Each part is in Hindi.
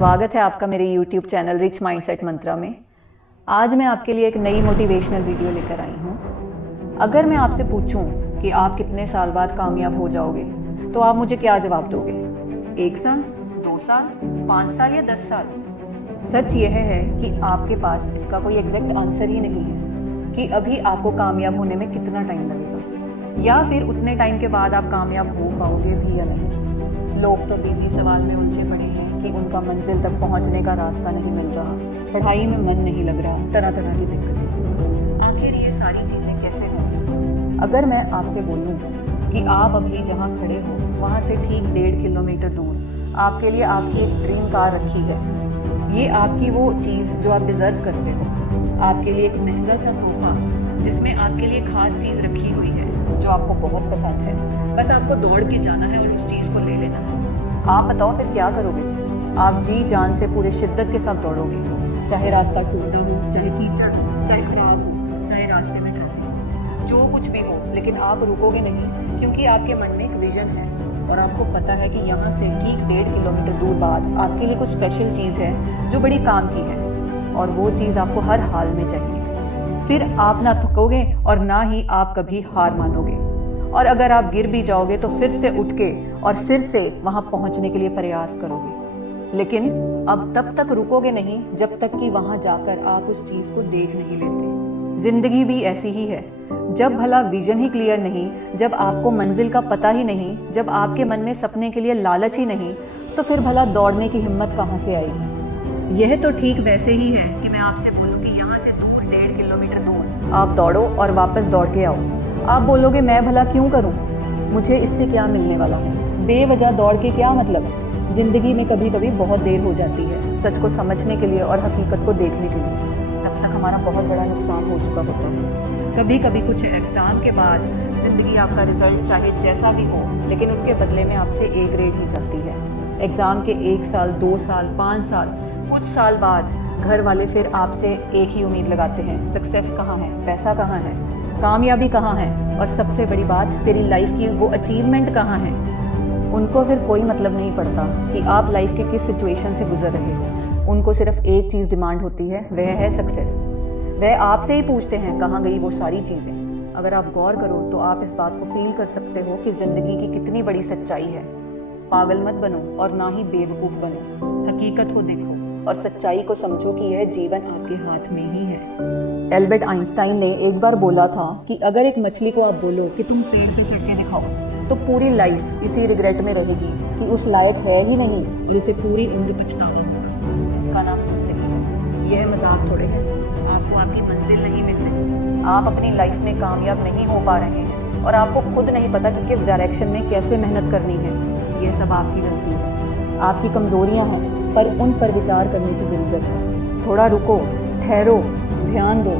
स्वागत है आपका मेरे YouTube चैनल रिच माइंडसेट मंत्रा में। आज मैं आपके लिए एक नई मोटिवेशनल वीडियो लेकर आई हूँ। अगर मैं आपसे पूछूं कि आप कितने साल बाद कामयाब हो जाओगे तो आप मुझे क्या जवाब दोगे? 1 साल, 2 साल, 5 साल या 10 साल? सच यह है कि आपके पास इसका कोई एग्जैक्ट आंसर ही नहीं है कि अभी आपको कामयाब होने में कितना टाइम लगेगा या फिर उतने टाइम के बाद आप कामयाब हो पाओगे भी या नहीं। लोग तो बिजी सवाल में उलझे पड़े हैं कि उनका मंजिल तक पहुंचने का रास्ता नहीं मिल रहा, पढ़ाई में मन नहीं लग रहा, तरह तरह की दिक्कतें। आखिर ये सारी चीज़ें कैसे हों? अगर मैं आपसे बोलूं कि आप अभी जहां खड़े हो वहां से ठीक 1.5 किलोमीटर दूर आपके लिए आपकी एक ड्रीम कार रखी है। ये आपकी वो चीज़ जो आप डिज़र्व करते हो, आपके लिए एक महंगा सा तोहफा जिसमें आपके लिए खास चीज़ रखी हुई है जो आपको बहुत पसंद है। बस आपको दौड़ के जाना है और उस चीज़ को ले लेना है। आप बताओ फिर क्या करोगे? आप जी जान से पूरे शिद्दत के साथ दौड़ोगे, चाहे रास्ता टूटा हो, चाहे कीचड़ हो, चाहे खराब हो, चाहे रास्ते में ट्रैफिक हो, जो कुछ भी हो, लेकिन आप रुकोगे नहीं क्योंकि आपके मन में एक विजन है और आपको पता है कि यहाँ से ठीक 1.5 किलोमीटर दूर बाद आपके लिए कुछ स्पेशल चीज़ है जो बड़ी काम की है और वो चीज़ आपको हर हाल में चाहिए। फिर आप ना थकोगे और ना ही आप कभी हार मानोगे, और अगर आप गिर भी जाओगे तो फिर से उठ के और फिर से वहाँ पहुँचने के लिए प्रयास करोगे। लेकिन अब तब तक रुकोगे नहीं जब तक कि वहाँ जाकर आप उस चीज़ को देख नहीं लेते। जिंदगी भी ऐसी ही है। जब भला विजन ही क्लियर नहीं, जब आपको मंजिल का पता ही नहीं, जब आपके मन में सपने के लिए लालच ही नहीं, तो फिर भला दौड़ने की हिम्मत कहाँ से आएगी? यह तो ठीक वैसे ही है कि मैं आपसे बोलूँ कि यहाँ से दूर 1.5 किलोमीटर दूर आप दौड़ो और वापस दौड़ के आओ। आप बोलोगे मैं भला क्यों करूं? मुझे इससे क्या मिलने वाला है? बेवजह दौड़ के क्या मतलब? जिंदगी में कभी कभी बहुत देर हो जाती है सच को समझने के लिए और हकीकत को देखने के लिए। तब तक हमारा बहुत बड़ा नुकसान हो चुका होता है। कभी कभी कुछ एग्जाम के बाद जिंदगी आपका रिजल्ट चाहे जैसा भी हो, लेकिन उसके बदले में आपसे A ग्रेड ही चाहती है। एग्जाम के 1 साल, 2 साल, 5 साल, कुछ साल बाद घर वाले फिर आपसे एक ही उम्मीद लगाते हैं, सक्सेस कहाँ है, पैसा कहाँ है, कामयाबी कहाँ है, और सबसे बड़ी बात तेरी लाइफ की वो अचीवमेंट कहाँ है। उनको फिर कोई मतलब नहीं पड़ता कि आप लाइफ के किस सिचुएशन से गुजर रहे हो। उनको सिर्फ एक चीज़ डिमांड होती है, वह है सक्सेस। वह आपसे ही पूछते हैं कहाँ गई वो सारी चीज़ें। अगर आप गौर करो तो आप इस बात को फील कर सकते हो कि ज़िंदगी की कितनी बड़ी सच्चाई है। पागल मत बनो और ना ही बेवकूफ़ बनो। हकीकत को देखो और सच्चाई को समझो कि यह जीवन आपके हाथ में ही है। एल्बर्ट आइंस्टाइन ने एक बार बोला था कि अगर एक मछली को आप बोलो कि तुम पेड़ पे चढ़ के दिखाओ तो पूरी लाइफ इसी रिग्रेट में रहेगी कि उस लायक है ही नहीं और उसे पूरी उम्र पछतावा होगा। इसका नाम जिंदगी है। यह मजाक थोड़े है। आपको आपकी मंजिल नहीं मिल रही, आप अपनी लाइफ में कामयाब नहीं हो पा रहे हैं और आपको खुद नहीं पता कि किस डायरेक्शन में कैसे मेहनत करनी है। यह सब आपकी गलती है, आपकी कमजोरियां हैं, पर उन पर विचार करने की ज़रूरत है। थोड़ा रुको, ठहरो, ध्यान दो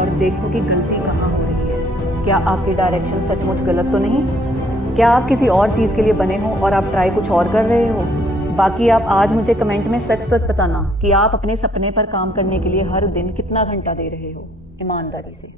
और देखो कि गलती कहाँ हो रही है। क्या आपकी डायरेक्शन सचमुच गलत तो नहीं? क्या आप किसी और चीज़ के लिए बने हो और आप ट्राई कुछ और कर रहे हो? बाकी आप आज मुझे कमेंट में सच सच बताना कि आप अपने सपने पर काम करने के लिए हर दिन कितना घंटा दे रहे हो ईमानदारी से।